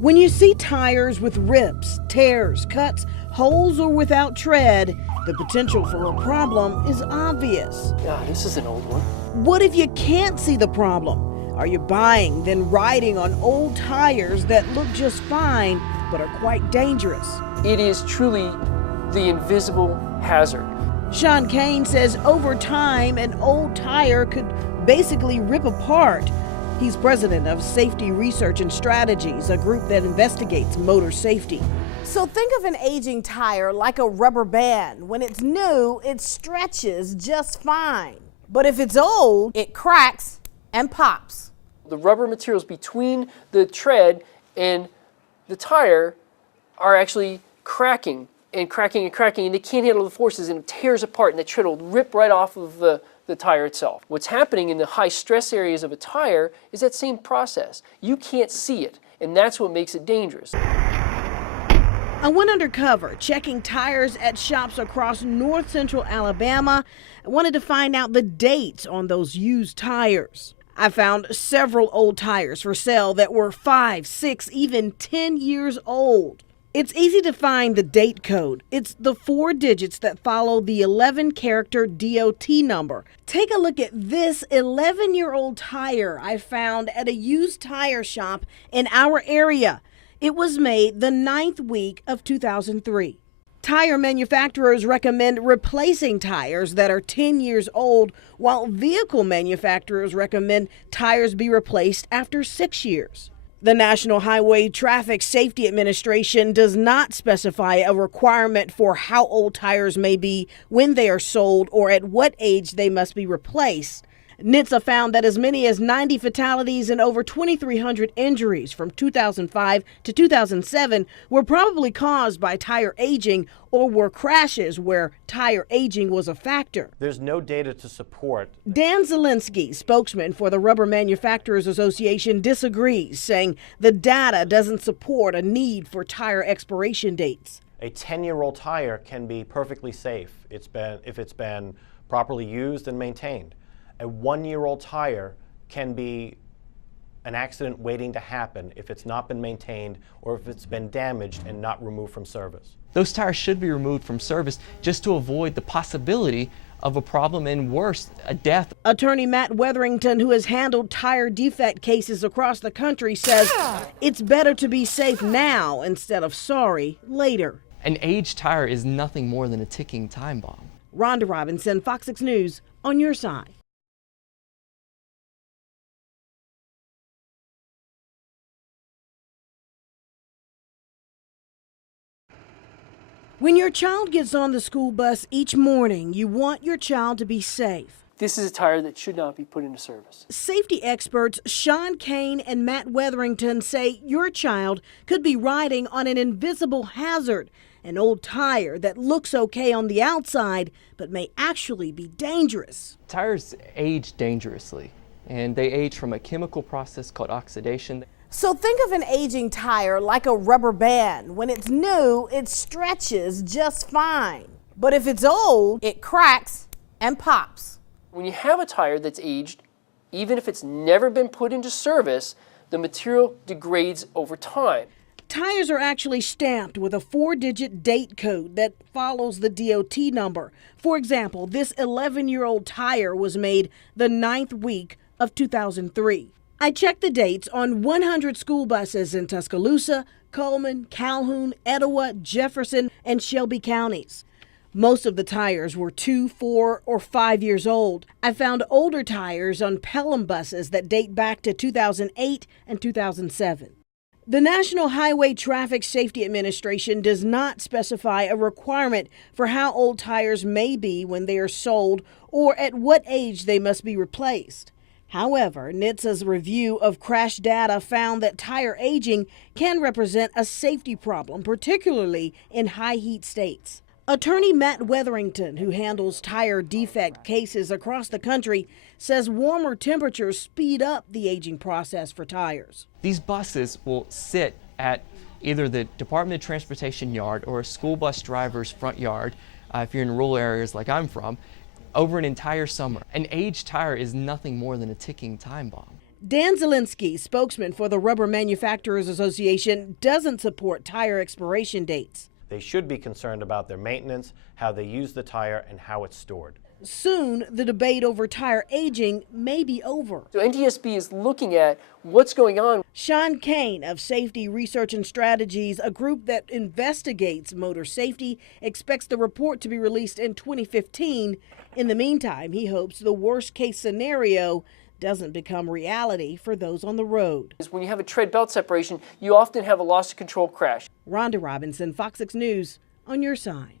When you see tires with rips, tears, cuts, holes, or without tread, the potential for a problem is obvious. Yeah, this is an old one. What if you can't see the problem? Are you buying, then riding on old tires that look just fine, but are quite dangerous? It is truly the invisible hazard. Sean Kane says over time, an old tire could basically rip apart. He's president of Safety Research and Strategies, a group that investigates motor safety. So think of an aging tire like a rubber band. When it's new, it stretches just fine. But if it's old, it cracks and pops. The rubber materials between the tread and the tire are actually cracking and cracking and cracking, and they can't handle the forces, and it tears apart, and the tread will rip right off of the tire itself. What's happening in the high stress areas of a tire is that same process. You can't see it, and that's what makes it dangerous. I went undercover, checking tires at shops across north central Alabama. I wanted to find out the dates on those used tires. I found several old tires for sale that were 5, 6, even 10 years old. It's easy to find the date code. It's the 4 digits that follow the 11-character DOT number. Take a look at this 11-year-old tire I found at a used tire shop in our area. It was made the 9th week of 2003. Tire manufacturers recommend replacing tires that are 10 years old, while vehicle manufacturers recommend tires be replaced after 6 years. The National Highway Traffic Safety Administration does not specify a requirement for how old tires may be when they are sold or at what age they must be replaced. NHTSA found that as many as 90 fatalities and over 2,300 injuries from 2005 to 2007 were probably caused by tire aging or were crashes where tire aging was a factor. There's no data to support. Dan Zielinski, spokesman for the Rubber Manufacturers Association, disagrees, saying the data doesn't support a need for tire expiration dates. A 10-year-old tire can be perfectly safe if it's been properly used and maintained. A 1-year-old tire can be an accident waiting to happen if it's not been maintained or if it's been damaged and not removed from service. Those tires should be removed from service just to avoid the possibility of a problem and worse, a death. Attorney Matt Wetherington, who has handled tire defect cases across the country, says it's better to be safe now instead of sorry later. An aged tire is nothing more than a ticking time bomb. Ronda Robinson, Fox 6 News, on your side. When your child gets on the school bus each morning, you want your child to be safe. This is a tire that should not be put into service. Safety experts Sean Kane and Matt Wetherington say your child could be riding on an invisible hazard, an old tire that looks okay on the outside, but may actually be dangerous. Tires age dangerously, and they age from a chemical process called oxidation. So think of an aging tire like a rubber band. When it's new, it stretches just fine. But if it's old, it cracks and pops. When you have a tire that's aged, even if it's never been put into service, the material degrades over time. Tires are actually stamped with a 4-digit date code that follows the DOT number. For example, this 11-year-old tire was made the 9th week of 2003. I checked the dates on 100 school buses in Tuscaloosa, Coleman, Calhoun, Etowah, Jefferson, and Shelby counties. Most of the tires were 2, 4, or 5 years old. I found older tires on Pelham buses that date back to 2008 and 2007. The National Highway Traffic Safety Administration does not specify a requirement for how old tires may be when they are sold or at what age they must be replaced. However, NHTSA's review of crash data found that tire aging can represent a safety problem, particularly in high heat states. Attorney Matt Wetherington, who handles tire defect cases across the country, says warmer temperatures speed up the aging process for tires. These buses will sit at either the Department of Transportation yard or a school bus driver's front yard, if you're in rural areas like I'm from, over an entire summer. An aged tire is nothing more than a ticking time bomb. Dan Zielinski, spokesman for the Rubber Manufacturers Association, doesn't support tire expiration dates. They should be concerned about their maintenance, how they use the tire, and how it's stored. Soon, the debate over tire aging may be over. So NTSB is looking at what's going on. Sean Kane of Safety Research and Strategies, a group that investigates motor safety, expects the report to be released in 2015. In the meantime, he hopes the worst case scenario doesn't become reality for those on the road. When you have a tread belt separation, you often have a loss of control crash. Ronda Robinson, Fox 6 News, on your side.